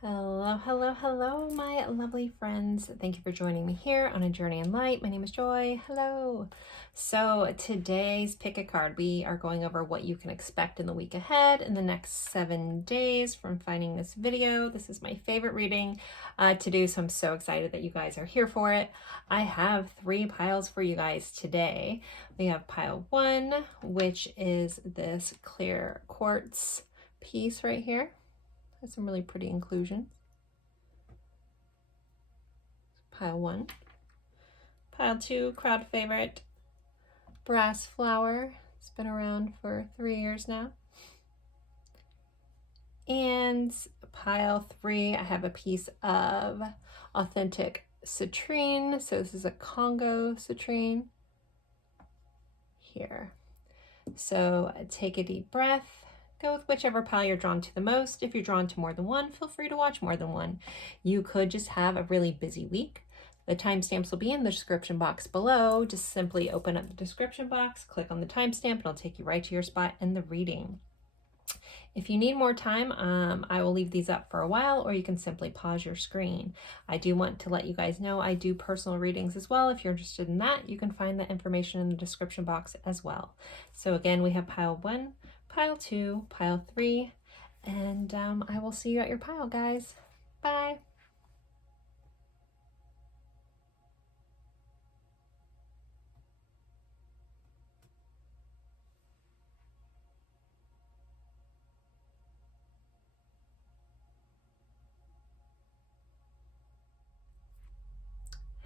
Hello, hello, hello, my lovely friends. Thank you for joining me here on A Journey in Light. My name is Joy. Hello. So today's pick a card. We are going over what you can expect in the week ahead in the next 7 days from finding this video. This is my favorite reading to do, so I'm so excited that you guys are here for it. I have 3 piles for you guys today. We have pile 1, which is this clear quartz piece right here. Has some really pretty inclusions. Pile 1. Pile 2, crowd favorite, brass flower. It's been around for 3 years now. And pile 3, I have a piece of authentic citrine. So this is a Congo citrine here. So take a deep breath. Go with whichever pile you're drawn to the most. If you're drawn to more than one, feel free to watch more than one. You could just have a really busy week. The timestamps will be in the description box below. Just simply open up the description box, click on the timestamp, and it'll take you right to your spot in the reading. If you need more time, I will leave these up for a while, or you can simply pause your screen. I do want to let you guys know I do personal readings as well. If you're interested in that, you can find that information in the description box as well. So again, we have pile 1, pile 2, pile 3, and I will see you at your pile, guys. Bye.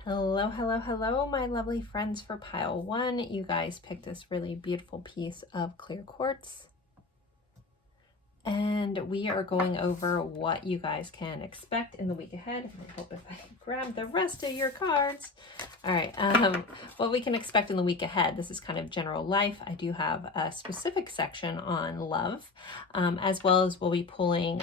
Hello, hello, hello, my lovely friends for pile 1. You guys picked this really beautiful piece of clear quartz. And we are going over what you guys can expect in the week ahead. I hope if I grab the rest of your cards. All right, what we can expect in the week ahead. This is kind of general life. I do have a specific section on love, as well as we'll be pulling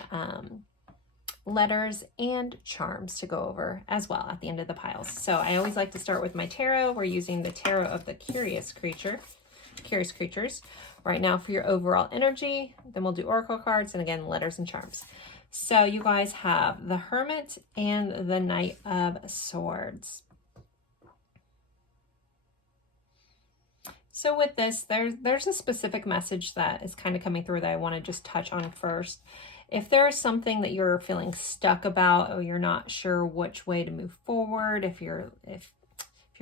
letters and charms to go over as well at the end of the piles. So I always like to start with my tarot. We're using the tarot of the Curious Creatures right now for your overall energy. Then we'll do oracle cards and again letters and charms. So you guys have the Hermit and the Knight of Swords. So with this, there's a specific message that is kind of coming through that I want to just touch on first. If there is something that you're feeling stuck about, or you're not sure which way to move forward, if you're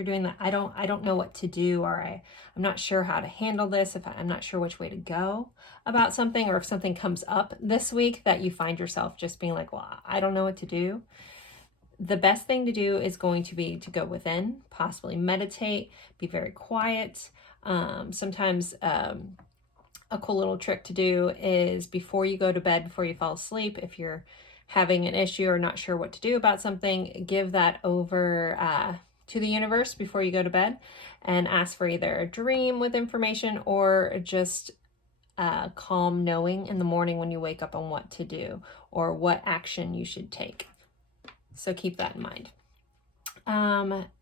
doing that, I don't know what to do, or I'm not sure how to handle this, if I'm not sure which way to go about something, or if something comes up this week that you find yourself just being like, well, I don't know what to do. The best thing to do is going to be to go within, possibly meditate, be very quiet. Sometimes a cool little trick to do is before you go to bed, before you fall asleep, if you're having an issue or not sure what to do about something, give that over to the universe before you go to bed and ask for either a dream with information or just calm knowing in the morning when you wake up on what to do or what action you should take. So keep that in mind.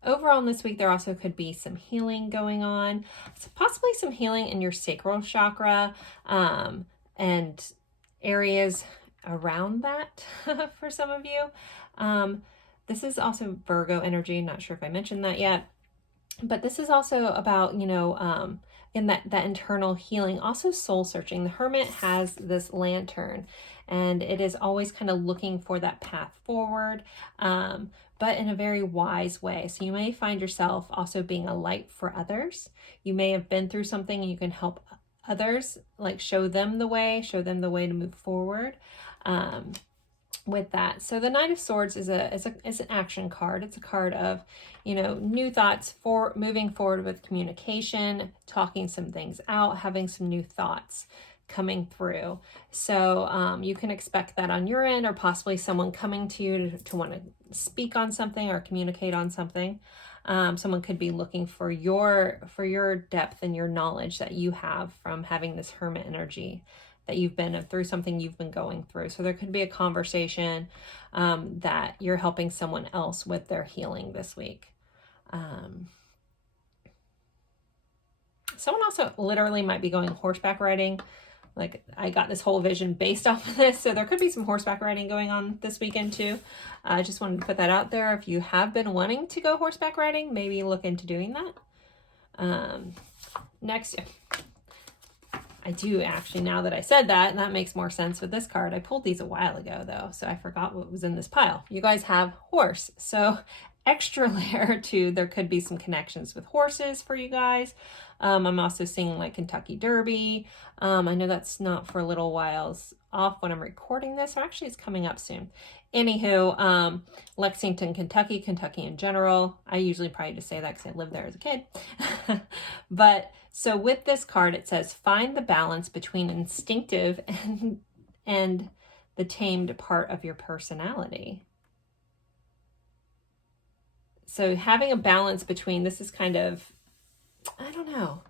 Overall in this week, there also could be some healing going on, so possibly some healing in your sacral chakra, and areas around that for some of you. This is also Virgo energy. Not sure if I mentioned that yet, but this is also about, in that internal healing, also soul searching. The Hermit has this lantern and it is always kind of looking for that path forward, but in a very wise way. So you may find yourself also being a light for others. You may have been through something and you can help others, like show them the way to move forward with that. So the Knight of Swords is an action card. It's a card of, new thoughts for moving forward with communication, talking some things out, having some new thoughts coming through. So you can expect that on your end, or possibly someone coming to you to want to speak on something or communicate on something. Someone could be looking for your depth and your knowledge that you have from having this Hermit energy, that you've been through something you've been going through. So there could be a conversation that you're helping someone else with their healing this week. Someone also literally might be going horseback riding like I got this whole vision based off of this. So there could be some horseback riding going on this weekend too. I just wanted to put that out there. If you have been wanting to go horseback riding, maybe look into doing that. Next, I do actually, now that I said that, and that makes more sense with this card. I pulled these a while ago though, so I forgot what was in this pile. You guys have horse. So extra layer to, there could be some connections with horses for you guys. I'm also seeing like Kentucky Derby. I know that's not for a little whiles off when I'm recording this, or actually it's coming up soon. Anywho, Lexington, Kentucky, Kentucky in general. I usually probably just say that because I lived there as a kid. But so with this card, it says, find the balance between instinctive and the tamed part of your personality. So having a balance between, this is kind of, I don't know,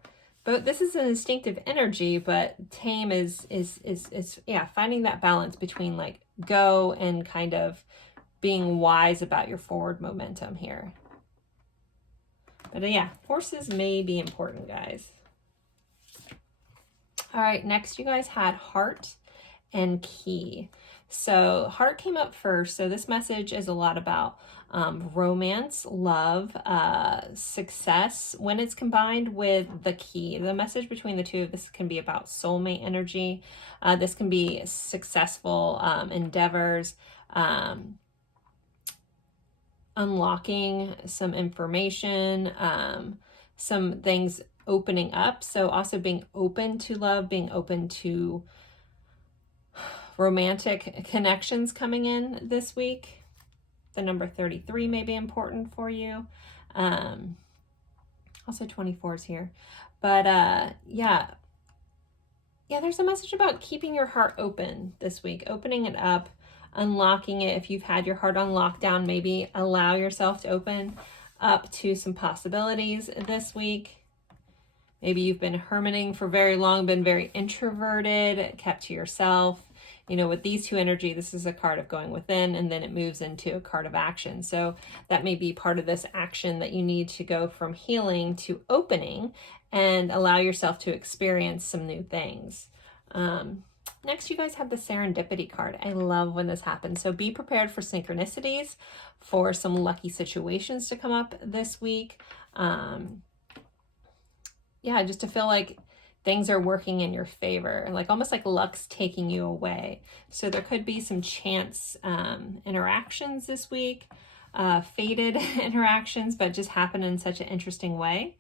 but this is an instinctive energy, but tame is yeah, finding that balance between like go and kind of being wise about your forward momentum here. But yeah, horses may be important, guys. All right, next you guys had heart and key. So heart came up first. So this message is a lot about romance, love, success. When it's combined with the key, the message between the two of this can be about soulmate energy. This can be successful endeavors, unlocking some information, some things opening up. So also being open to love, being open to romantic connections coming in this week. The number 33 may be important for you. Also 24 is here. But yeah, there's a message about keeping your heart open this week, opening it up, unlocking it. If you've had your heart on lockdown, maybe allow yourself to open up to some possibilities this week. Maybe you've been hermiting for very long, been very introverted, kept to yourself. You know, with these two energy, this is a card of going within, and then it moves into a card of action. So that may be part of this action that you need to go from healing to opening and allow yourself to experience some new things. Next, you guys have the serendipity card. I love when this happens. So be prepared for synchronicities, for some lucky situations to come up this week. Yeah, just to feel like things are working in your favor, like almost like luck's taking you away. So there could be some chance interactions this week, fated interactions, but just happen in such an interesting way.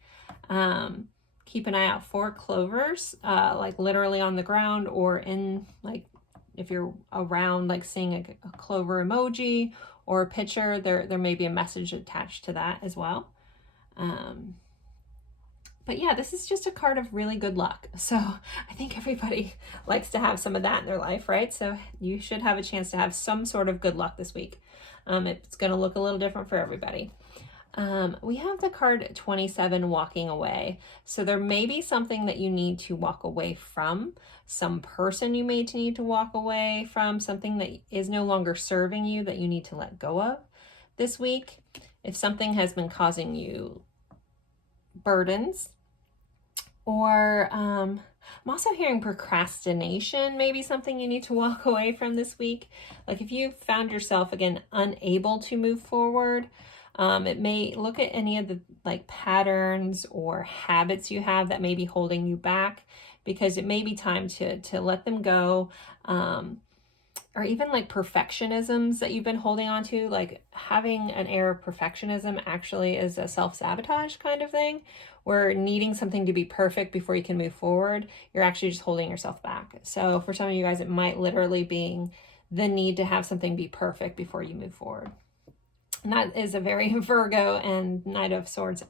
Keep an eye out for clovers, like literally on the ground, or in like if you're around, like seeing a clover emoji or a picture, there may be a message attached to that as well. But yeah, this is just a card of really good luck. So I think everybody likes to have some of that in their life, right? So you should have a chance to have some sort of good luck this week. It's going to look a little different for everybody. We have the card 27, walking away. So there may be something that you need to walk away from, some person you may need to walk away from, something that is no longer serving you that you need to let go of this week. If something has been causing you burdens, or I'm also hearing procrastination, maybe something you need to walk away from this week. Like if you found yourself, again, unable to move forward, it may look at any of the like patterns or habits you have that may be holding you back, because it may be time to let them go. Or even like perfectionisms that you've been holding on to, like having an air of perfectionism actually is a self-sabotage kind of thing, where needing something to be perfect before you can move forward, you're actually just holding yourself back. So for some of you guys, it might literally be the need to have something be perfect before you move forward. And that is a very Virgo and Knight of Swords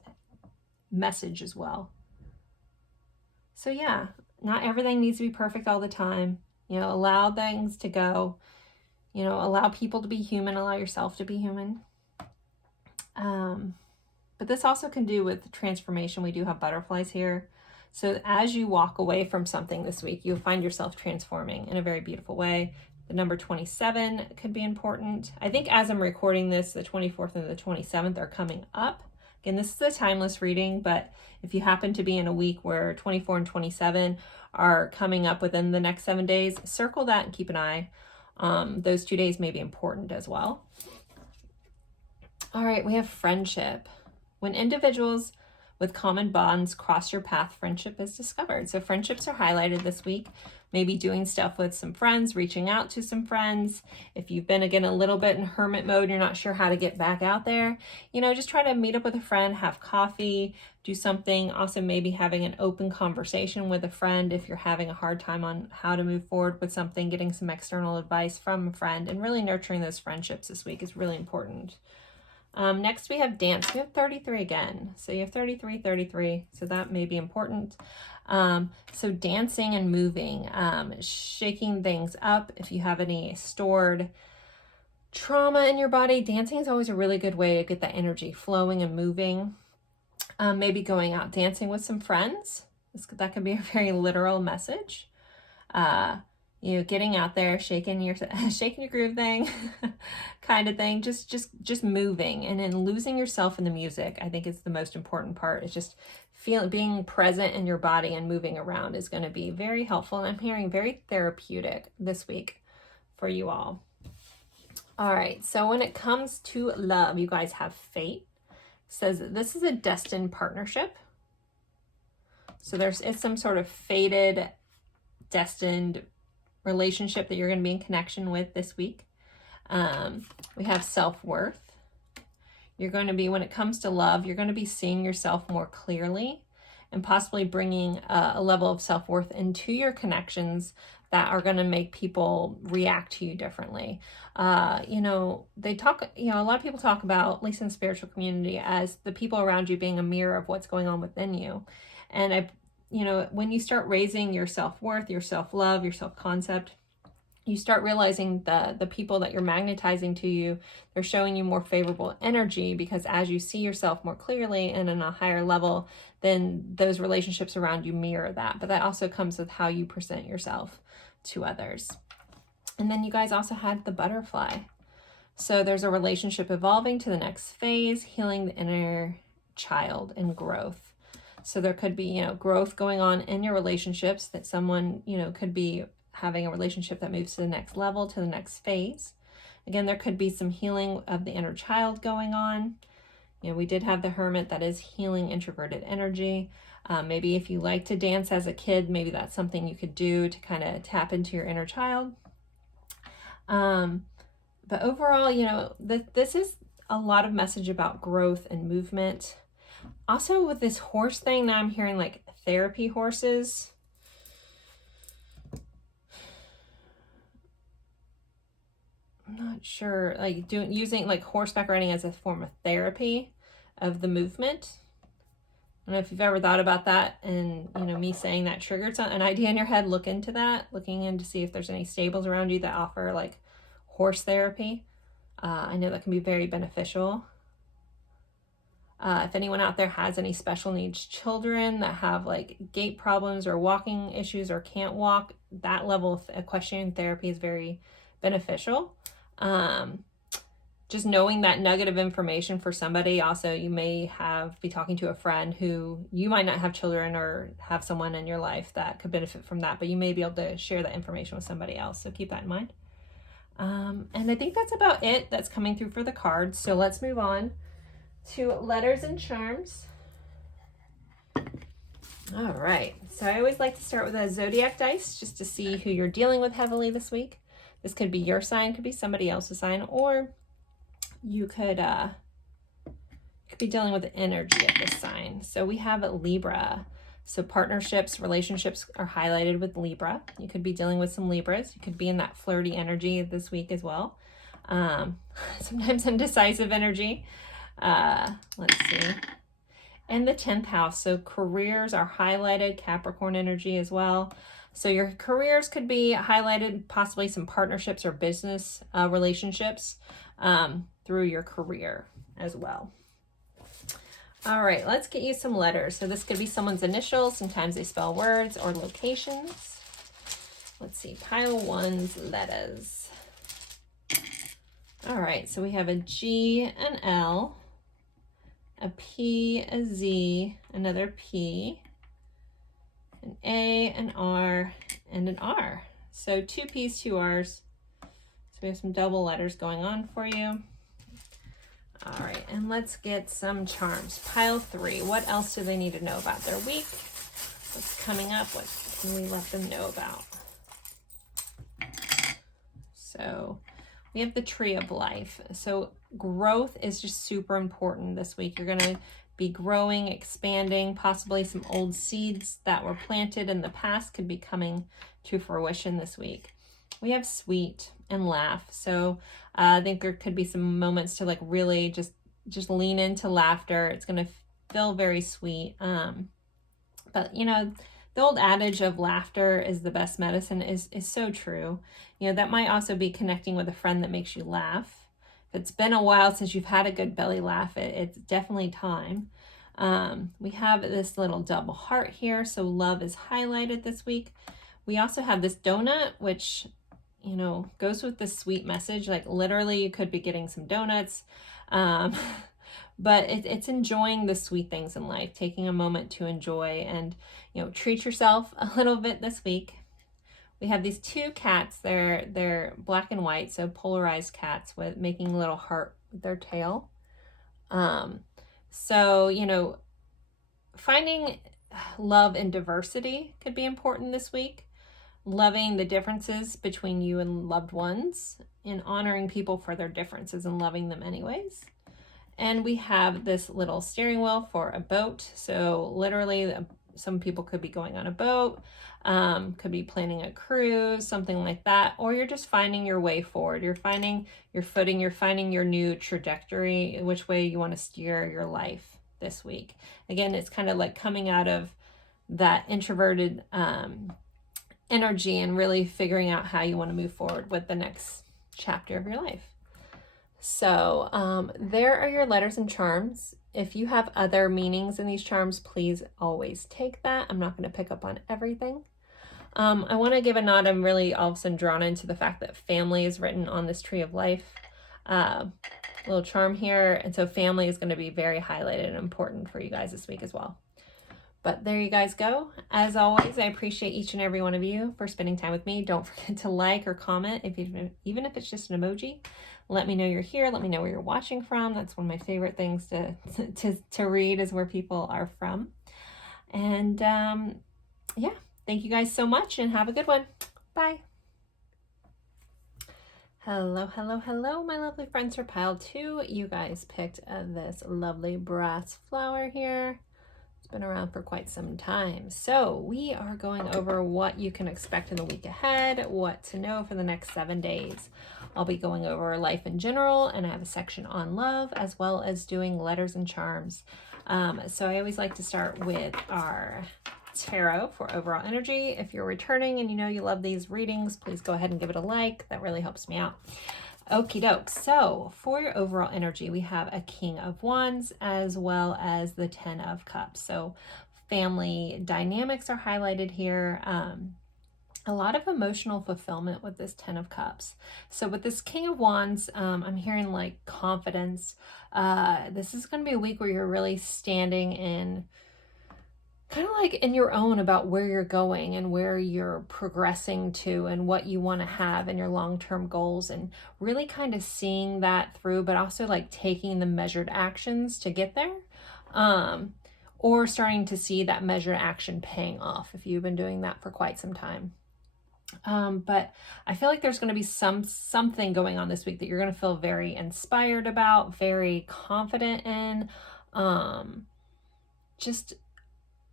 message as well. So yeah, not everything needs to be perfect all the time. You know, allow things to go, you know, allow people to be human, allow yourself to be human. But this also can do with transformation. We do have butterflies here. So as you walk away from something this week, you'll find yourself transforming in a very beautiful way. The number 27 could be important. I think as I'm recording this, the 24th and the 27th are coming up. Again, this is a timeless reading, but if you happen to be in a week where 24 and 27 are coming up within the next 7 days, circle that and keep an eye. Those 2 days may be important as well. All right, we have friendship. When individuals with common bonds cross your path, friendship is discovered. So friendships are highlighted this week. Maybe doing stuff with some friends, reaching out to some friends. If you've been, again, a little bit in hermit mode, you're not sure how to get back out there, you know, just try to meet up with a friend, have coffee, do something. Also, maybe having an open conversation with a friend if you're having a hard time on how to move forward with something, getting some external advice from a friend, and really nurturing those friendships this week is really important. Next we have dance. We have 33 again. So you have 33, 33. So that may be important. So dancing and moving, shaking things up. If you have any stored trauma in your body, dancing is always a really good way to get that energy flowing and moving. Maybe going out dancing with some friends. That could be a very literal message. You know, getting out there, shaking your groove thing, kind of thing, just moving, and then losing yourself in the music, I think is the most important part. It's just being present in your body and moving around is going to be very helpful. And I'm hearing very therapeutic this week for you all. All right. So when it comes to love, you guys have fate. It says this is a destined partnership. So it's some sort of fated, destined relationship that you're going to be in connection with this week. We have self-worth. You're going to be, when it comes to love, you're going to be seeing yourself more clearly and possibly bringing a level of self-worth into your connections that are going to make people react to you differently. You know, a lot of people talk about, at least in the spiritual community, as the people around you being a mirror of what's going on within you. And you know, when you start raising your self-worth, your self-love, your self-concept, you start realizing the people that you're magnetizing to you, they're showing you more favorable energy, because as you see yourself more clearly and on a higher level, then those relationships around you mirror that. But that also comes with how you present yourself to others. And then you guys also had the butterfly. So there's a relationship evolving to the next phase, healing the inner child and growth. So there could be, you know, growth going on in your relationships, that someone, you know, could be having a relationship that moves to the next level, to the next phase. Again, there could be some healing of the inner child going on. You know, we did have the hermit, that is healing introverted energy. Maybe if you like to dance as a kid, maybe that's something you could do to kind of tap into your inner child. But overall, you know, this is a lot of message about growth and movement. Also with this horse thing, now I'm hearing like therapy horses. I'm not sure, like using like horseback riding as a form of therapy of the movement. I don't know if you've ever thought about that, and you know, me saying that triggered an idea in your head. Look into that, looking in to see if there's any stables around you that offer like horse therapy. I know that can be very beneficial. If anyone out there has any special needs children that have like gait problems or walking issues or can't walk, that level of equestrian therapy is very beneficial. Just knowing that nugget of information for somebody. Also, you may be talking to a friend who you might not have children or have someone in your life that could benefit from that, but you may be able to share that information with somebody else. So keep that in mind. And I think that's about it that's coming through for the cards. So let's move on to letters and charms. All right. So I always like to start with a zodiac dice just to see who you're dealing with heavily this week. This could be your sign, could be somebody else's sign, or you could be dealing with the energy of this sign. So we have Libra. So partnerships, relationships are highlighted with Libra. You could be dealing with some Libras. You could be in that flirty energy this week as well. Sometimes indecisive energy. Let's see. And the 10th house. So careers are highlighted, Capricorn energy as well. So your careers could be highlighted, possibly some partnerships or business relationships through your career as well. All right, let's get you some letters. So this could be someone's initials. Sometimes they spell words or locations. Let's see, pile one's letters. All right, so we have a G, an L, a P, a Z, another P, an A, an R, and an R. So 2 P's, 2 R's. So we have some double letters going on for you. All right, and let's get some charms. Pile 3. What else do they need to know about their week? What's coming up? What can we let them know about? So we have the Tree of Life. So growth is just super important this week. You're going to be growing, expanding, possibly some old seeds that were planted in the past could be coming to fruition this week. We have sweet and laugh. So I think there could be some moments to like really just lean into laughter. It's going to feel very sweet. But you know, the old adage of laughter is the best medicine is so true. You know, that might also be connecting with a friend that makes you laugh. If it's been a while since you've had a good belly laugh, it's definitely time. We have this little double heart here, so love is highlighted this week. We also have this donut, which, you know, goes with the sweet message. Like literally you could be getting some donuts, but it's enjoying the sweet things in life, taking a moment to enjoy and, you know, treat yourself a little bit this week. We have these 2 cats. They're black and white, so polarized cats with making a little heart with their tail. So, you know, finding love and diversity could be important this week. Loving the differences between you and loved ones and honoring people for their differences and loving them anyways. And we have this little steering wheel for a boat. So literally some people could be going on a boat, could be planning a cruise, something like that, or you're just finding your way forward. You're finding your footing, you're finding your new trajectory, which way you want to steer your life this week. Again, it's kind of like coming out of that introverted energy and really figuring out how you want to move forward with the next chapter of your life. So there are your letters and charms. If you have other meanings in these charms, please always take that. I'm not going to pick up on everything. I want to give a nod. I'm really all of a sudden drawn into the fact that family is written on this Tree of Life. Little charm here. And so family is going to be very highlighted and important for you guys this week as well. But there you guys go. As always, I appreciate each and every one of you for spending time with me. Don't forget to like or comment, even if it's just an emoji. Let me know you're here. Let me know where you're watching from. That's one of my favorite things to read, is where people are from. And yeah, thank you guys so much and have a good one. Bye. Hello, hello, hello, my lovely friends for pile 2. You guys picked this lovely brass flower here. It's been around for quite some time. So we are going over what you can expect in the week ahead, what to know for the next 7 days. I'll be going over life in general, and I have a section on love, as well as doing letters and charms. So I always like to start with our tarot for overall energy. If you're returning and you know you love these readings, please go ahead and give it a like. That really helps me out. Okie doke. So for your overall energy, we have a King of Wands as well as the 10 of Cups. So family dynamics are highlighted here. A lot of emotional fulfillment with this 10 of Cups. So with this King of Wands, I'm hearing like confidence. This is going to be a week where you're really standing in kind of like in your own about where you're going and where you're progressing to and what you want to have in your long-term goals, and really kind of seeing that through, but also like taking the measured actions to get there, or starting to see that measured action paying off if you've been doing that for quite some time. But I feel like there's going to be something going on this week that you're going to feel very inspired about, very confident in, just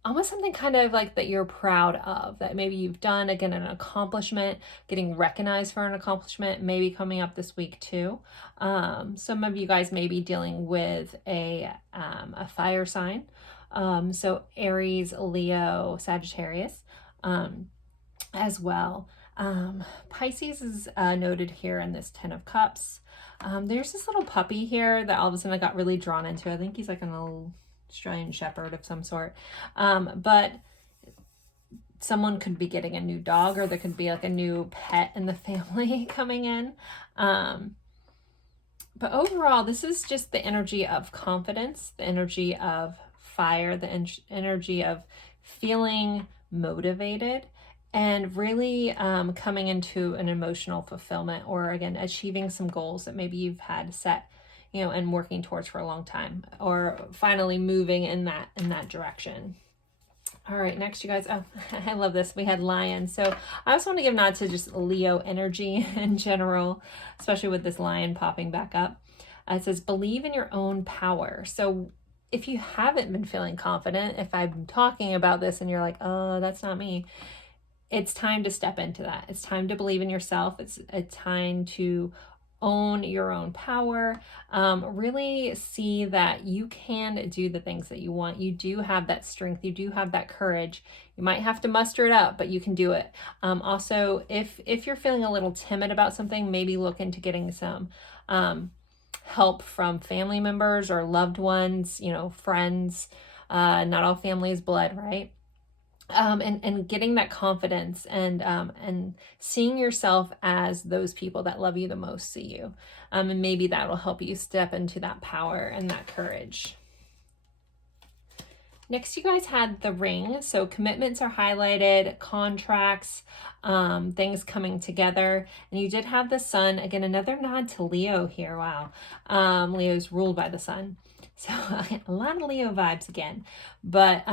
almost something kind of like that you're proud of, that maybe you've done, again, an accomplishment, getting recognized for an accomplishment, maybe coming up this week too. Some of you guys may be dealing with a fire sign. So Aries, Leo, Sagittarius, as well. Pisces is noted here in this 10 of Cups. There's this little puppy here that all of a sudden I got really drawn into. I think he's like an old Australian Shepherd of some sort. But someone could be getting a new dog, or there could be like a new pet in the family coming in. But overall, this is just the energy of confidence, the energy of fire, the energy of feeling motivated, and really coming into an emotional fulfillment, or again, achieving some goals that maybe you've had set, you know, and working towards for a long time, or finally moving in that direction. All right, next, you guys. Oh, I love this. We had lion. So I also want to give a nod to just Leo energy in general, especially with this lion popping back up. It says, believe in your own power. So if you haven't been feeling confident, if I'm talking about this and you're like, oh, that's not me, it's time to step into that. It's time to believe in yourself. It's a time to own your own power. Really see that you can do the things that you want. You do have that strength. You do have that courage. You might have to muster it up, but you can do it. Also, if you're feeling a little timid about something, maybe look into getting some help from family members or loved ones, you know, friends. Not all family is blood, right? And getting that confidence and seeing yourself as those people that love you the most see you. And maybe that will help you step into that power and that courage. Next, you guys had the ring. So commitments are highlighted, contracts, things coming together. And you did have the sun. Again, another nod to Leo here. Wow. Leo's ruled by the sun. So a lot of Leo vibes again. But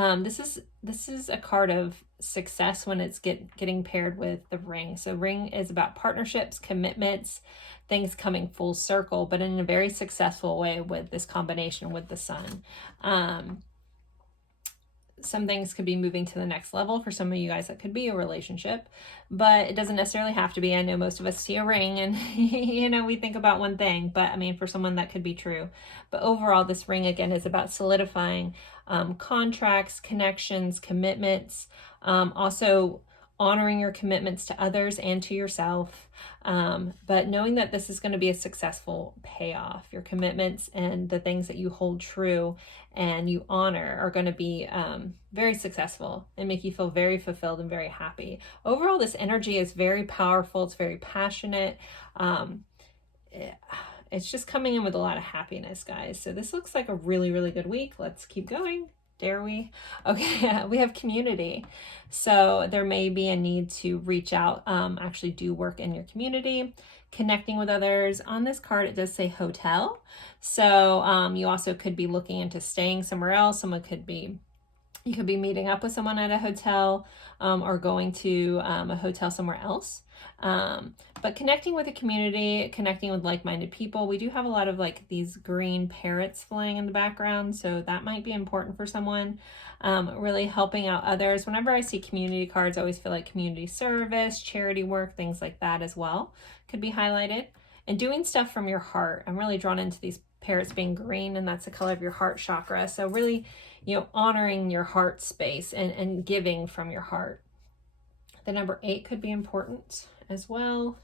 this is a card of success when it's getting paired with the ring. So ring is about partnerships, commitments, things coming full circle, but in a very successful way with this combination with the sun. Some things could be moving to the next level. For some of you guys, that could be a relationship, but it doesn't necessarily have to be. I know most of us see a ring and, you know, we think about one thing, but I mean, for someone that could be true. But overall, this ring, again, is about solidifying contracts, connections, commitments, also honoring your commitments to others and to yourself, but knowing that this is going to be a successful payoff. Your commitments and the things that you hold true and you honor are going to be very successful and make you feel very fulfilled and very happy. Overall, this energy is very powerful. It's very passionate. It's just coming in with a lot of happiness, guys. So this looks like a really, really good week. Let's keep going. Dare we? Okay, we have community. So there may be a need to reach out, actually do work in your community, connecting with others. On this card, it does say hotel. So you also could be looking into staying somewhere else. You could be meeting up with someone at a hotel or going to a hotel somewhere else. But connecting with the community, connecting with like-minded people. We do have a lot of like these green parrots flying in the background, so that might be important for someone. Really helping out others. Whenever I see community cards, I always feel like community service, charity work, things like that as well could be highlighted. And doing stuff from your heart. I'm really drawn into these parrots being green, and that's the color of your heart chakra. So really, you know, honoring your heart space and giving from your heart. The number 8 could be important as well.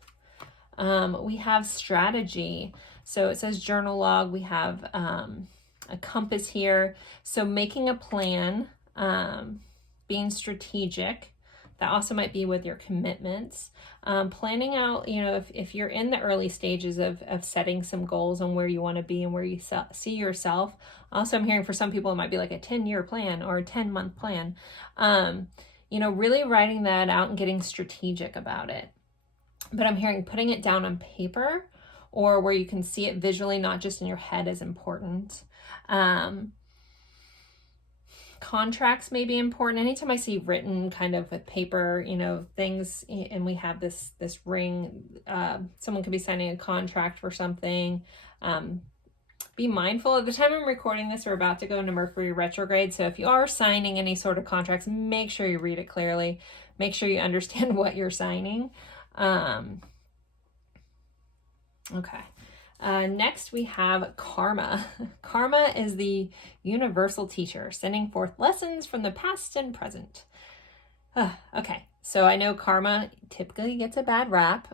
We have strategy. So it says journal log. We have a compass here. So making a plan, being strategic. That also might be with your commitments. Planning out, you know, if you're in the early stages of setting some goals on where you want to be and where you see yourself. Also, I'm hearing for some people, it might be like a 10-year plan or a 10-month plan. You know, really writing that out and getting strategic about it. But I'm hearing putting it down on paper or where you can see it visually, not just in your head, is important. Contracts may be important. Anytime I see written kind of a paper, you know, things, and we have this ring, someone could be signing a contract for something. Be mindful. At the time I'm recording this, we're about to go into Mercury retrograde. So if you are signing any sort of contracts, make sure you read it clearly. Make sure you understand what you're signing. Okay. Next we have karma. Karma is the universal teacher, sending forth lessons from the past and present. Okay. So I know karma typically gets a bad rap.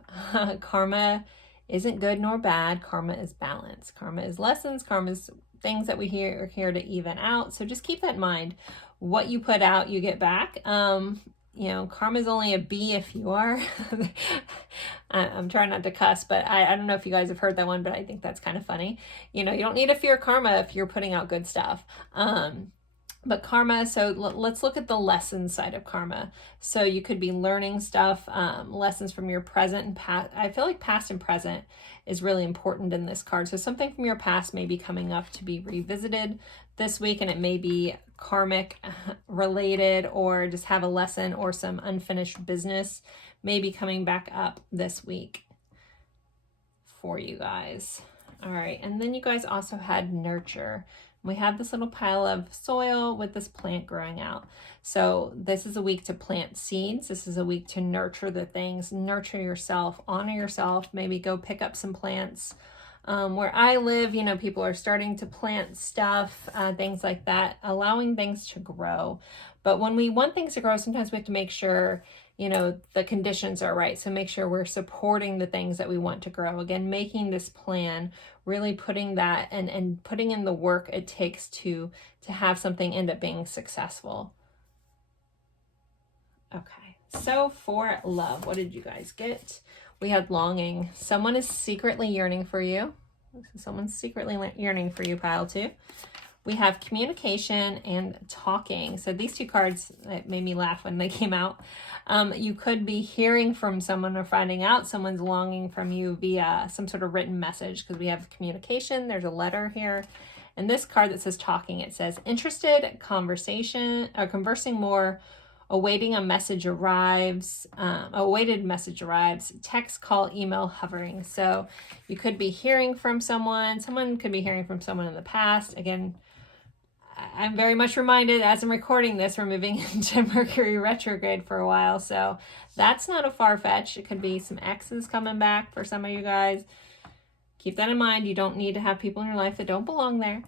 Karma isn't good nor bad. Karma is balance. Karma is lessons. Karma is things that we are here to even out. So just keep that in mind. What you put out, you get back. you know, karma's only a B if you are. I'm trying not to cuss, but I don't know if you guys have heard that one, but I think that's kind of funny. You know, you don't need to fear karma if you're putting out good stuff. But karma, so let's look at the lesson side of karma. So you could be learning stuff, lessons from your present and past. I feel like past and present is really important in this card. So something from your past may be coming up to be revisited this week, and it may be karmic related, or just have a lesson or some unfinished business may be coming back up this week for you guys. All right, and then you guys also had nurture. We have this little pile of soil with this plant growing out. So this is a week to plant seeds. This is a week to nurture the things, nurture yourself, honor yourself, maybe go pick up some plants. Where I live, you know, people are starting to plant stuff, things like that, allowing things to grow. But when we want things to grow, sometimes we have to make sure, you know, the conditions are right. So make sure we're supporting the things that we want to grow. Again, making this plan, really putting that and putting in the work it takes to have something end up being successful. Okay, so for love, what did you guys get? We had longing. Someone is secretly yearning for you. Someone's secretly yearning for you, pile 2. We have communication and talking. So these two cards, it made me laugh when they came out. You could be hearing from someone or finding out someone's longing from you via some sort of written message, because we have communication. There's a letter here. And this card that says talking, it says interested, conversation, or conversing more, awaiting a message arrives, awaited message arrives, text, call, email, hovering. So you could be hearing from someone. Someone could be hearing from someone in the past. Again, I'm very much reminded as I'm recording this, we're moving into Mercury retrograde for a while. So that's not a far fetch. It could be some exes coming back for some of you guys. Keep that in mind. You don't need to have people in your life that don't belong there.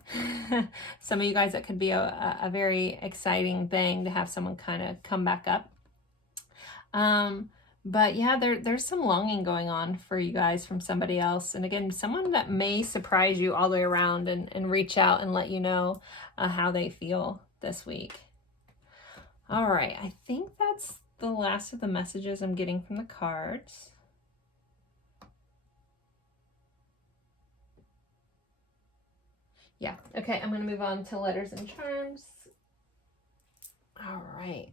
Some of you guys, that could be a very exciting thing to have someone kind of come back up. But yeah, there's some longing going on for you guys from somebody else. And again, someone that may surprise you all the way around and reach out and let you know how they feel this week. All right, I think that's the last of the messages I'm getting from the cards. Yeah, okay, I'm going to move on to letters and charms. All right.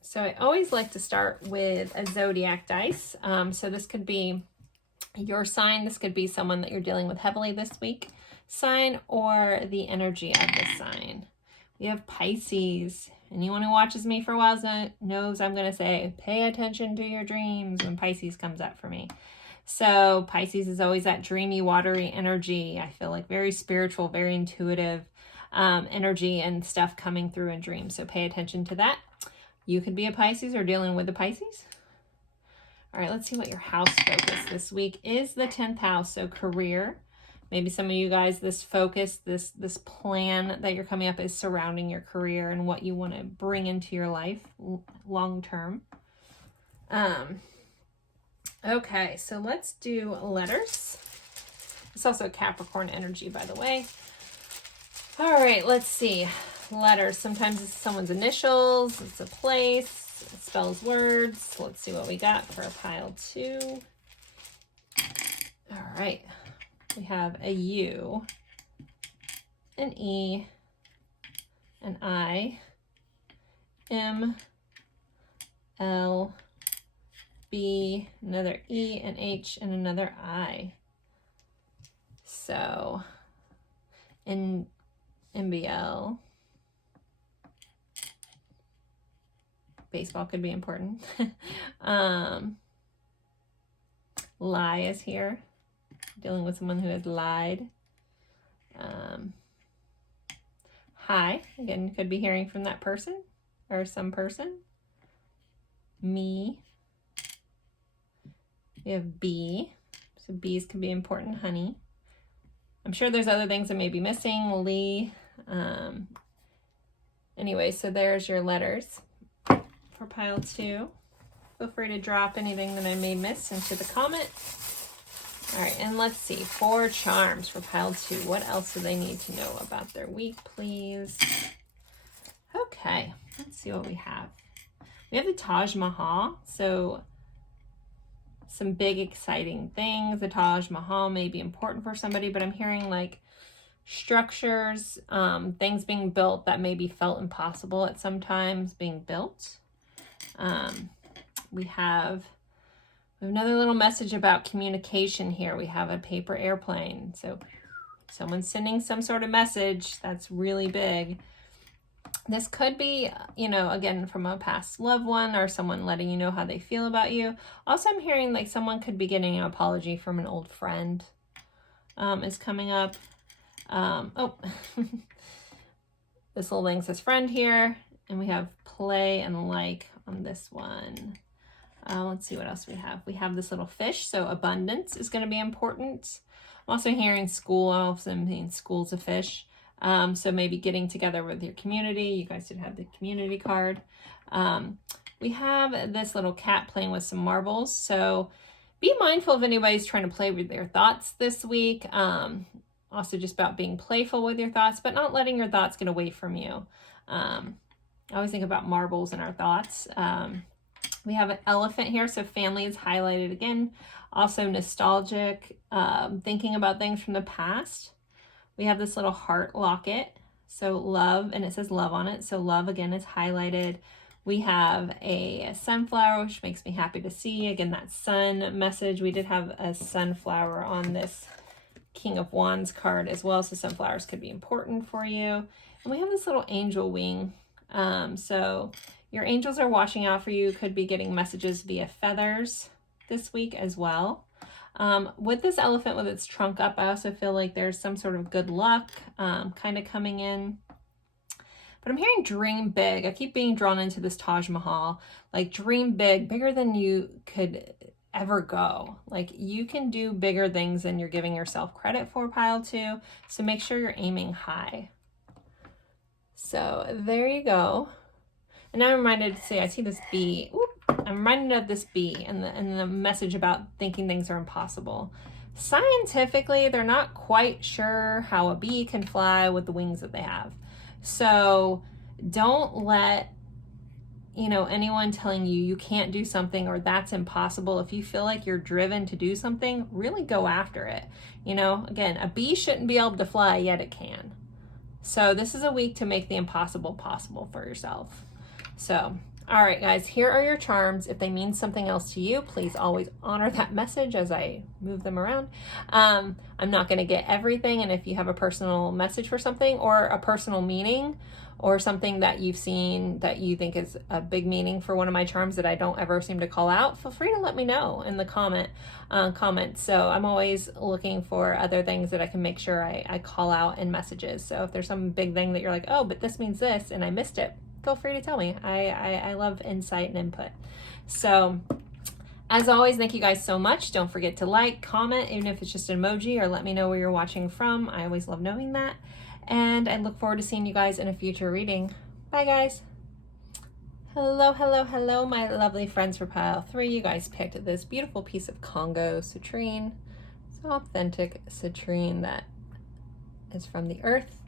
So I always like to start with a zodiac dice. So this could be your sign. This could be someone that you're dealing with heavily this week, sign, or the energy of the sign. We have Pisces. Anyone who watches me for a while knows I'm going to say, pay attention to your dreams when Pisces comes up for me. So Pisces is always that dreamy, watery energy. I feel like very spiritual, very intuitive energy and stuff coming through in dreams. So pay attention to that. You could be a Pisces or dealing with a Pisces. All right, let's see what your house focus this week is. The 10th house, so career. Maybe some of you guys, this focus, this plan that you're coming up is surrounding your career and what you want to bring into your life long term. Okay, so let's do letters. It's also Capricorn energy, by the way. All right, let's see. Letters. Sometimes it's someone's initials. It's a place. It spells words. Let's see what we got for a pile 2. All right. We have a U, an E, an I, M, L, B, another E, an H, and another I. So, in MBL, baseball could be important. Lie is here, dealing with someone who has lied. Hi, again, could be hearing from that person or some person. Me. We have B, so B's can be important, honey. I'm sure there's other things that may be missing, Lee. Anyway, so there's your letters for pile 2. Feel free to drop anything that I may miss into the comment. All right, and let's see, 4 charms for pile 2. What else do they need to know about their week, please? Okay, let's see what we have. We have the Taj Mahal, so some big exciting things. The Taj Mahal may be important for somebody, but I'm hearing like structures, things being built that maybe felt impossible at some times being built. We have another little message about communication here. We have a paper airplane. So someone's sending some sort of message that's really big. This could be, you know, again, from a past loved one or someone letting you know how they feel about you. Also, I'm hearing like someone could be getting an apology from an old friend is coming up. Oh, this little thing says friend here, and we have play and like on this one. Let's see what else we have. We have this little fish, so abundance is going to be important. I'm also hearing school. I also mean schools of fish. So maybe getting together with your community. You guys did have the community card. We have this little cat playing with some marbles. So be mindful if anybody's trying to play with their thoughts this week. Also just about being playful with your thoughts, but not letting your thoughts get away from you. I always think about marbles in our thoughts. We have an elephant here, so family is highlighted again. Also nostalgic, thinking about things from the past. We have this little heart locket, so love, and it says love on it, so love again is highlighted. We have a sunflower, which makes me happy to see. Again, that sun message. We did have a sunflower on this King of Wands card as well, so sunflowers could be important for you. And we have this little angel wing. So your angels are watching out for you. Could be getting messages via feathers this week as well. With this elephant with its trunk up, I also feel like there's some sort of good luck kind of coming in. But I'm hearing dream big. I keep being drawn into this Taj Mahal. Like dream big, bigger than you could ever go. Like you can do bigger things than you're giving yourself credit for, pile 2. So make sure you're aiming high. So there you go. And now I'm reminded to say, I see this bee. Oop, I'm reminded of this bee and the message about thinking things are impossible. Scientifically, they're not quite sure how a bee can fly with the wings that they have. So don't let, you know, anyone telling you you can't do something or that's impossible. If you feel like you're driven to do something, really go after it. You know, again, a bee shouldn't be able to fly, yet it can. So this is a week to make the impossible possible for yourself. So, all right, guys, here are your charms. If they mean something else to you, please always honor that message as I move them around. I'm not going to get everything. And if you have a personal message for something or a personal meaning or something that you've seen that you think is a big meaning for one of my charms that I don't ever seem to call out, feel free to let me know in the comments. So I'm always looking for other things that I can make sure I call out in messages. So if there's some big thing that you're like, oh, but this means this and I missed it, feel free to tell me. I love insight and input. So as always, thank you guys so much. Don't forget to like, comment, even if it's just an emoji, or let me know where you're watching from. I always love knowing that. And I look forward to seeing you guys in a future reading. Bye, guys. Hello, hello, hello, my lovely friends for pile 3. You guys picked this beautiful piece of Congo citrine. It's an authentic citrine that is from the earth.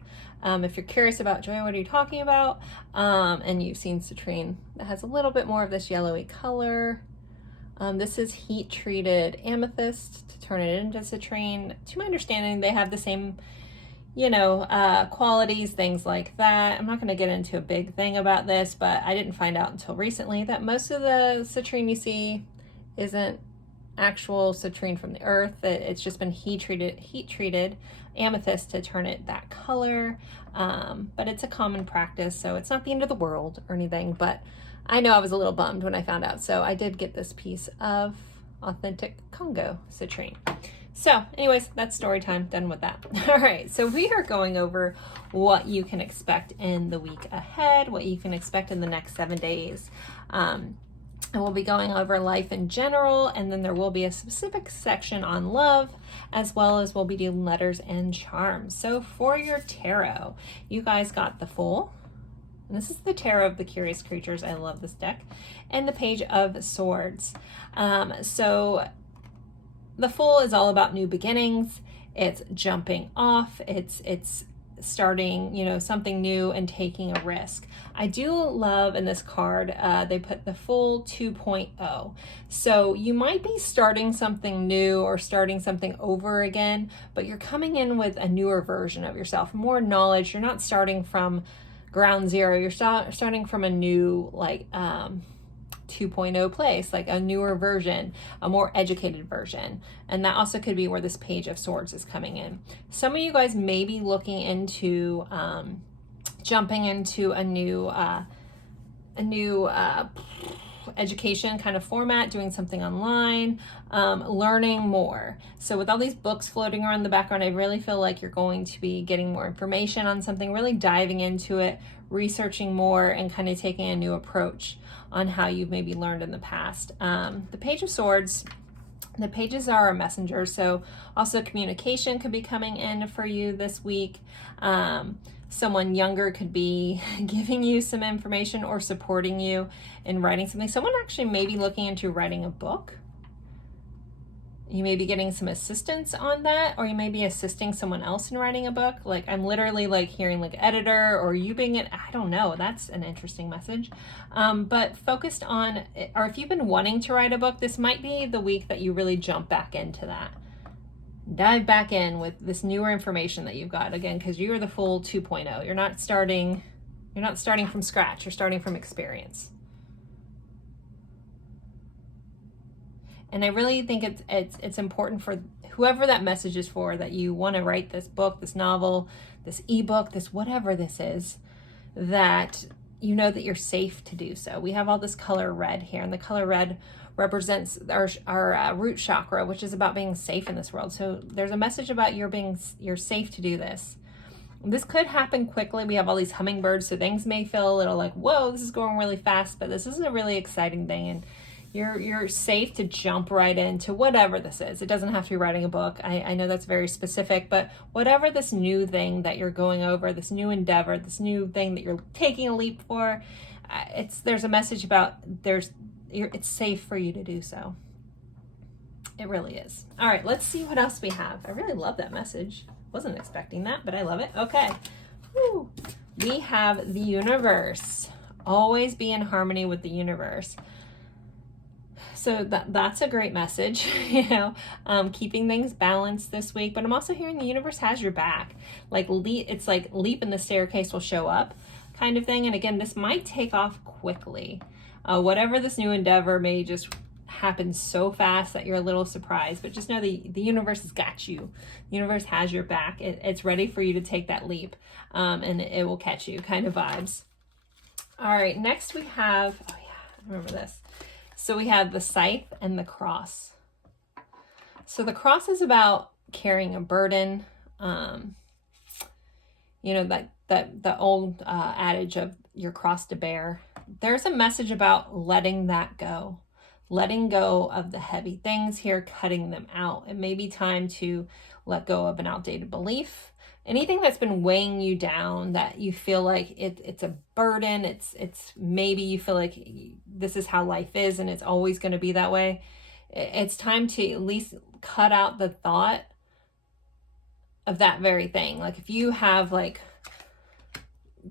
If you're curious about, Joy, what are you talking about? And you've seen citrine that has a little bit more of this yellowy color. This is heat treated amethyst to turn it into citrine. To my understanding, they have the same, you know, qualities, things like that. I'm not going to get into a big thing about this, but I didn't find out until recently that most of the citrine you see isn't actual citrine from the earth. It's just been heat treated amethyst to turn it that color. But it's a common practice, so it's not the end of the world or anything, but I know I was a little bummed when I found out. So I did get this piece of authentic Congo citrine. So anyways, that's story time, done with that. All right, so we are going over what you can expect in the week ahead, what you can expect in the next 7 days. And we'll be going over life in general, and then there will be a specific section on love, as well as we'll be doing letters and charms. So for your tarot, you guys got the Fool. And this is the Tarot of the Curious Creatures. I love this deck. And the Page of Swords. So the Fool is all about new beginnings. It's jumping off. It's starting, you know, something new and taking a risk. I do love in this card, they put the full 2.0. So you might be starting something new or starting something over again, but you're coming in with a newer version of yourself, more knowledge. You're not starting from ground zero. You're starting from a new, like, 2.0 place, like a newer version, a more educated version. And that also could be where this Page of Swords is coming in. Some of you guys may be looking into jumping into a new education kind of format, doing something online, learning more. So with all these books floating around the background, I really feel like you're going to be getting more information on something, really diving into it, researching more, and kind of taking a new approach on how you've maybe learned in the past. The Page of Swords, the pages are a messenger, so also communication could be coming in for you this week. Someone younger could be giving you some information or supporting you in writing something. Someone actually may be looking into writing a book. You may be getting some assistance on that, or you may be assisting someone else in writing a book. Like, I'm literally like hearing like editor, or you being it. I don't know. That's an interesting message. But focused on, or if you've been wanting to write a book, this might be the week that you really jump back into that. Dive back in with this newer information that you've got, again, because you're the full 2.0. You're not starting from scratch. You're starting from experience. And I really think it's important for whoever that message is for, that you want to write this book, this novel, this ebook, this whatever this is, that you know that you're safe to do so. We have all this color red here, and the color red represents our root chakra, which is about being safe in this world. So there's a message about you're safe to do this. This could happen quickly. We have all these hummingbirds, so things may feel a little like, whoa, this is going really fast, but this is a really exciting thing, and you're safe to jump right into whatever this is. It doesn't have to be writing a book. I know that's very specific, but whatever this new thing that you're going over, this new endeavor, this new thing that you're taking a leap for, there's a message about it's safe for you to do so. It really is. All right, let's see what else we have. I really love that message. Wasn't expecting that, but I love it. Okay. Woo. We have the universe. Always be in harmony with the universe. So that's a great message, you know, keeping things balanced this week. But I'm also hearing the universe has your back. Like it's like leap in the staircase will show up kind of thing. And again, this might take off quickly. Whatever this new endeavor may just happen so fast that you're a little surprised. But just know the universe has got you. The universe has your back. It's ready for you to take that leap, and it will catch you, kind of vibes. All right, next we have, oh yeah, I remember this. So we have the scythe and the cross. So the cross is about carrying a burden. You know, that the old adage of your cross to bear. There's a message about letting that go. Letting go of the heavy things here, cutting them out. It may be time to let go of an outdated belief. Anything that's been weighing you down, that you feel like it's a burden, it's maybe you feel like this is how life is and it's always going to be that way. It's time to at least cut out the thought of that very thing. Like if you have like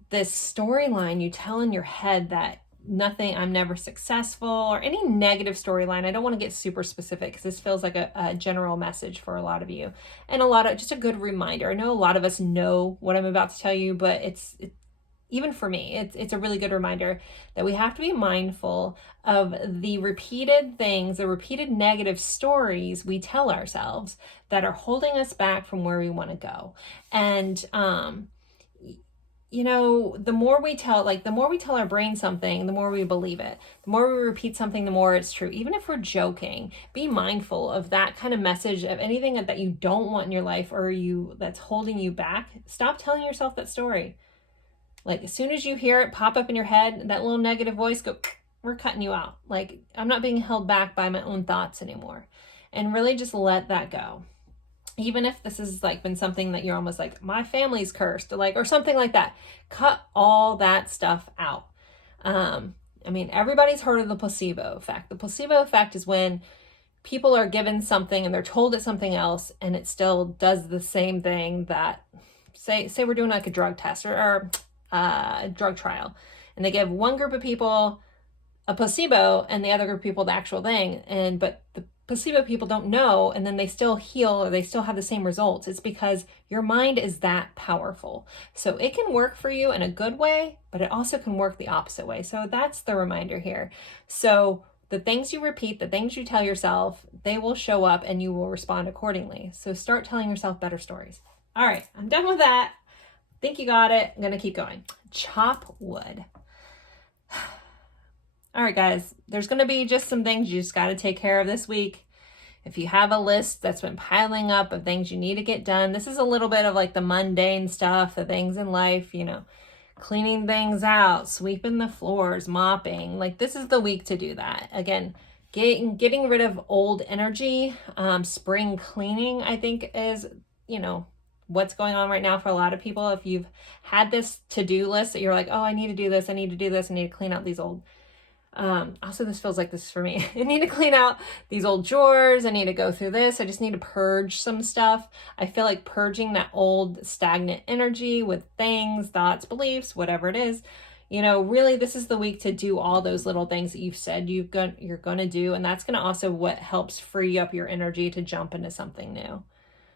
this storyline you tell in your head that I'm never successful, or any negative storyline. I don't want to get super specific because this feels like a general message for a lot of you, and just a good reminder. I know a lot of us know what I'm about to tell you, but even for me, it's a really good reminder that we have to be mindful of the repeated things, the repeated negative stories we tell ourselves that are holding us back from where we want to go. And you know, the more we tell our brain something, the more we believe it. The more we repeat something, the more it's true. Even if we're joking, be mindful of that kind of message, of anything that you don't want in your life or that's holding you back. Stop telling yourself that story. Like as soon as you hear it pop up in your head, that little negative voice go, we're cutting you out. Like I'm not being held back by my own thoughts anymore. And really just let that go. Even if this has like been something that you're almost like, my family's cursed, or something like that, cut all that stuff out. I mean, everybody's heard of the placebo effect. The placebo effect is when people are given something and they're told it's something else and it still does the same thing that say we're doing like a drug test or a drug trial, and they give one group of people a placebo and the other group of people the actual thing, but the placebo people don't know, and then they still heal or they still have the same results. It's because your mind is that powerful. So it can work for you in a good way, but it also can work the opposite way. So that's the reminder here. So the things you repeat, the things you tell yourself, they will show up and you will respond accordingly. So start telling yourself better stories. All right, I'm done with that. Think you got it. I'm going to keep going. Chop wood. All right, guys, there's going to be just some things you just got to take care of this week. If you have a list that's been piling up of things you need to get done, this is a little bit of like the mundane stuff, the things in life, you know, cleaning things out, sweeping the floors, mopping. Like, this is the week to do that. Again, getting rid of old energy. Spring cleaning, I think, is, you know, what's going on right now for a lot of people. If you've had this to-do list that you're like, oh, I need to do this, I need to do this, I need to clean out these old also, this feels like this is for me. I need to clean out these old drawers. I need to go through this. I just need to purge some stuff. I feel like purging that old stagnant energy with things, thoughts, beliefs, whatever it is. You know, really, this is the week to do all those little things that you've said you're going to do. And that's going to also what helps free up your energy to jump into something new.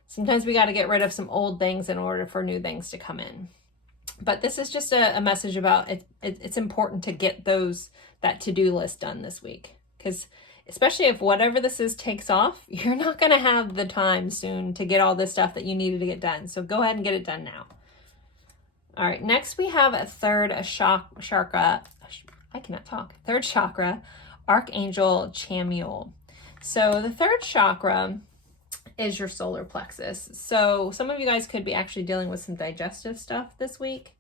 Sometimes we got to get rid of some old things in order for new things to come in. But this is just a message about it's important to get that to-do list done this week. Because especially if whatever this is takes off, you're not going to have the time soon to get all this stuff that you needed to get done. So go ahead and get it done now. All right, next we have a third chakra, Archangel Chamuel. So the third chakra is your solar plexus. So some of you guys could be actually dealing with some digestive stuff this week.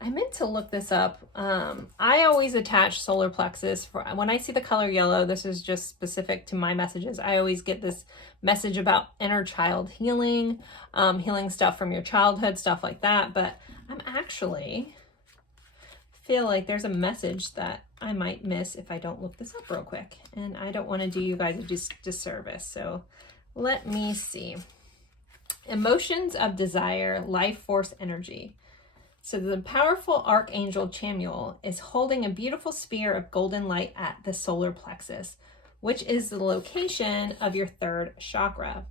I meant to look this up. I always attach solar plexus when I see the color yellow. This is just specific to my messages. I always get this message about inner child healing, healing stuff from your childhood, stuff like that. But I'm actually feel like there's a message that I might miss if I don't look this up real quick. And I don't want to do you guys a disservice. So let me see. Emotions of desire, life force energy. So the powerful Archangel Chamuel is holding a beautiful sphere of golden light at the solar plexus, which is the location of your third chakra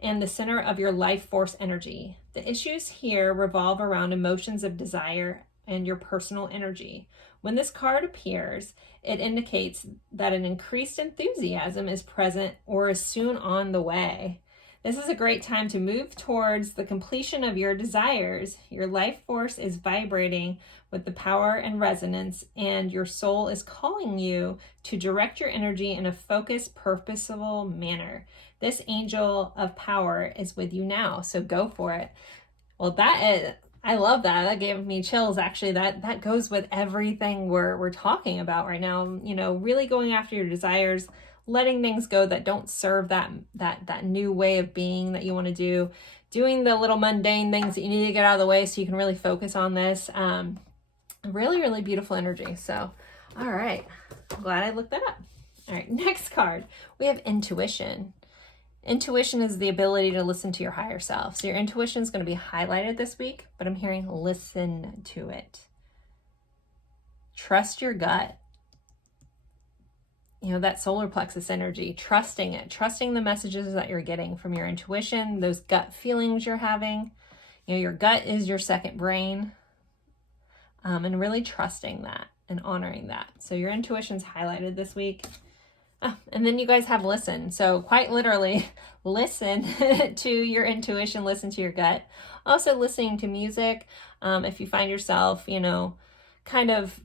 and the center of your life force energy. The issues here revolve around emotions of desire and your personal energy. When this card appears, it indicates that an increased enthusiasm is present or is soon on the way. This is a great time to move towards the completion of your desires. Your life force is vibrating with the power and resonance, and your soul is calling you to direct your energy in a focused, purposeful manner. This angel of power is with you now, so go for it. Well, I love that. That gave me chills. Actually, that goes with everything we're talking about right now. You know, really going after your desires, letting things go that don't serve that new way of being that you want to do, doing the little mundane things that you need to get out of the way so you can really focus on this. Really, really beautiful energy. So, all right. I'm glad I looked that up. All right, next card. We have intuition. Intuition is the ability to listen to your higher self. So your intuition is going to be highlighted this week, but I'm hearing listen to it. Trust your gut. You know, that solar plexus energy, trusting it, trusting the messages that you're getting from your intuition, those gut feelings you're having. You know, your gut is your second brain, and really trusting that and honoring that. So your intuition's highlighted this week. And then you guys have listen. So quite literally, listen to your intuition, listen to your gut. Also listening to music. If you find yourself, you know, kind of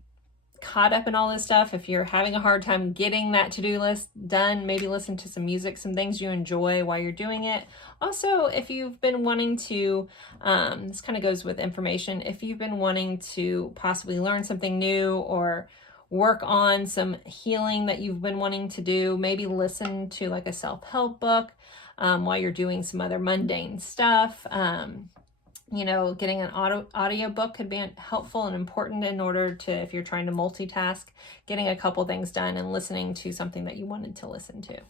caught up in all this stuff, if you're having a hard time getting that to-do list done, maybe listen to some music, some things you enjoy while you're doing it. Also, if you've been wanting to, this kind of goes with information, if you've been wanting to possibly learn something new or work on some healing that you've been wanting to do, maybe listen to like a self-help book while you're doing some other mundane stuff. You know, getting an audio book could be helpful and important in order to, if you're trying to multitask, getting a couple things done and listening to something that you wanted to listen to.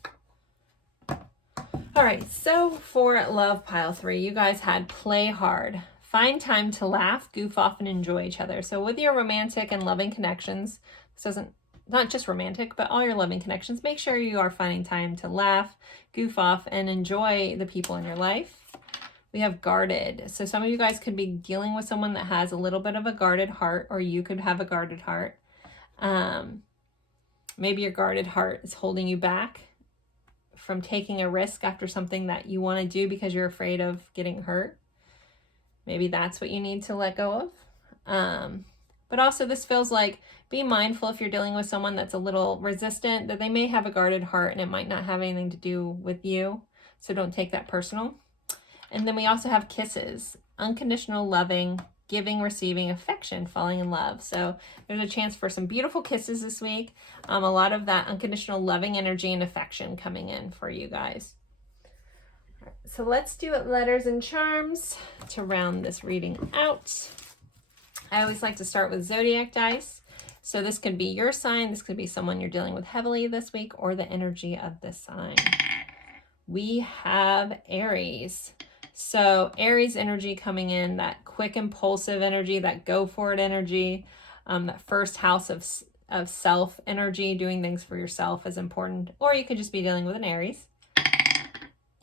All right, so for love pile 3, you guys had play hard. Find time to laugh, goof off, and enjoy each other. So with your romantic and loving connections, this doesn't, not just romantic, but all your loving connections, make sure you are finding time to laugh, goof off, and enjoy the people in your life. We have guarded. So some of you guys could be dealing with someone that has a little bit of a guarded heart, or you could have a guarded heart. Maybe your guarded heart is holding you back from taking a risk after something that you want to do because you're afraid of getting hurt. Maybe that's what you need to let go of. But also this feels like, be mindful if you're dealing with someone that's a little resistant, that they may have a guarded heart and it might not have anything to do with you. So don't take that personal. And then we also have kisses, unconditional loving, giving, receiving, affection, falling in love. So there's a chance for some beautiful kisses this week. A lot of that unconditional loving energy and affection coming in for you guys. All right, so let's do it letters and charms to round this reading out. I always like to start with zodiac dice. So this could be your sign. This could be someone you're dealing with heavily this week, or the energy of this sign. We have Aries. So Aries energy coming in, that quick impulsive energy, that go for it energy, that first house of self energy, doing things for yourself is important. Or you could just be dealing with an Aries.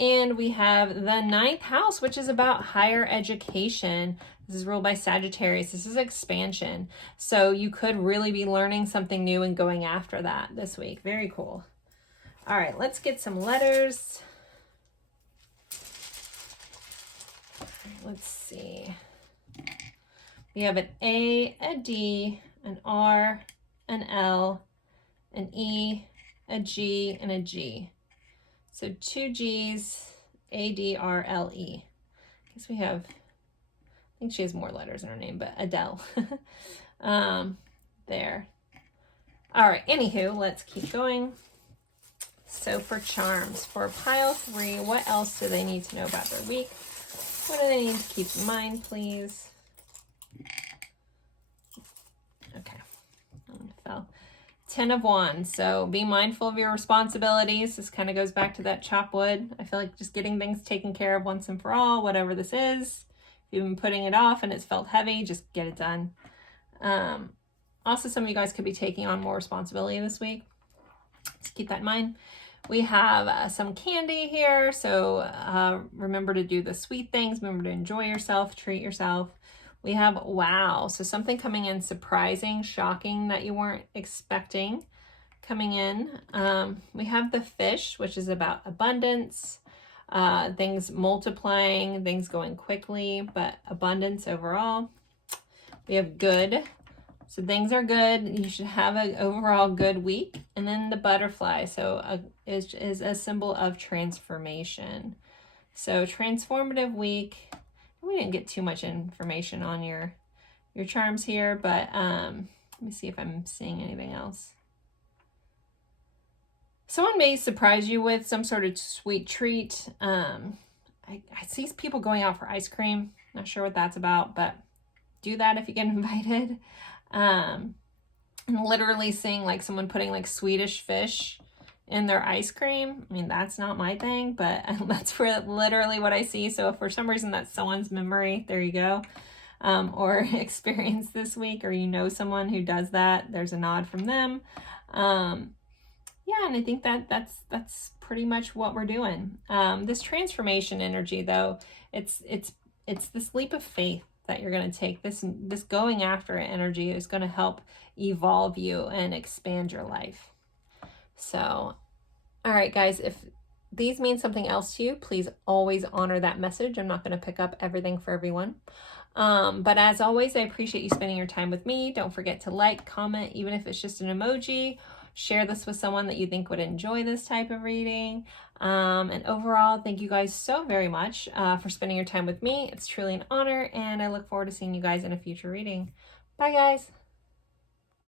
And we have the 9th house, which is about higher education. This is ruled by Sagittarius. This is expansion. So you could really be learning something new and going after that this week. Very cool. All right, let's get some letters. Let's see. We have an A, a D, an R, an L, an E, a G, and a G. So 2 G's, A, D, R, L, E. I guess we have, I think she has more letters in her name, but Adele. There. All right, anywho, let's keep going. So for charms, for pile 3, what else do they need to know about their week? What do they need to keep in mind, please? Okay, fell. 10 of Wands. So be mindful of your responsibilities. This kind of goes back to that chop wood. I feel like just getting things taken care of once and for all, whatever this is. If you've been putting it off and it's felt heavy, just get it done. Also, some of you guys could be taking on more responsibility this week. Just keep that in mind. We have some candy here, so remember to do the sweet things. Remember to enjoy yourself, treat yourself. We have wow, so something coming in surprising, shocking that you weren't expecting coming in. We have the fish, which is about abundance, things multiplying, things going quickly, but abundance overall. We have good. So things are good. You should have an overall good week. And then the butterfly, so is a symbol of transformation. So transformative week. We didn't get too much information on your charms here, but let me see if I'm seeing anything else. Someone may surprise you with some sort of sweet treat. I see people going out for ice cream. Not sure what that's about, but do that if you get invited. And literally seeing like someone putting like Swedish fish in their ice cream. I mean, that's not my thing, but that's literally what I see. So if for some reason that's someone's memory, there you go. Or experience this week, or you know someone who does that, there's a nod from them. Yeah, and I think that's pretty much what we're doing. This transformation energy, though, it's this leap of faith that you're going to take. This going after it energy is going to help evolve you and expand your life. So, all right, guys, if these mean something else to you, please always honor that message. I'm not going to pick up everything for everyone. But as always, I appreciate you spending your time with me. Don't forget to like, comment, even if it's just an emoji. Share this with someone that you think would enjoy this type of reading. And overall, thank you guys so very much for spending your time with me. It's truly an honor, and I look forward to seeing you guys in a future reading. Bye, guys.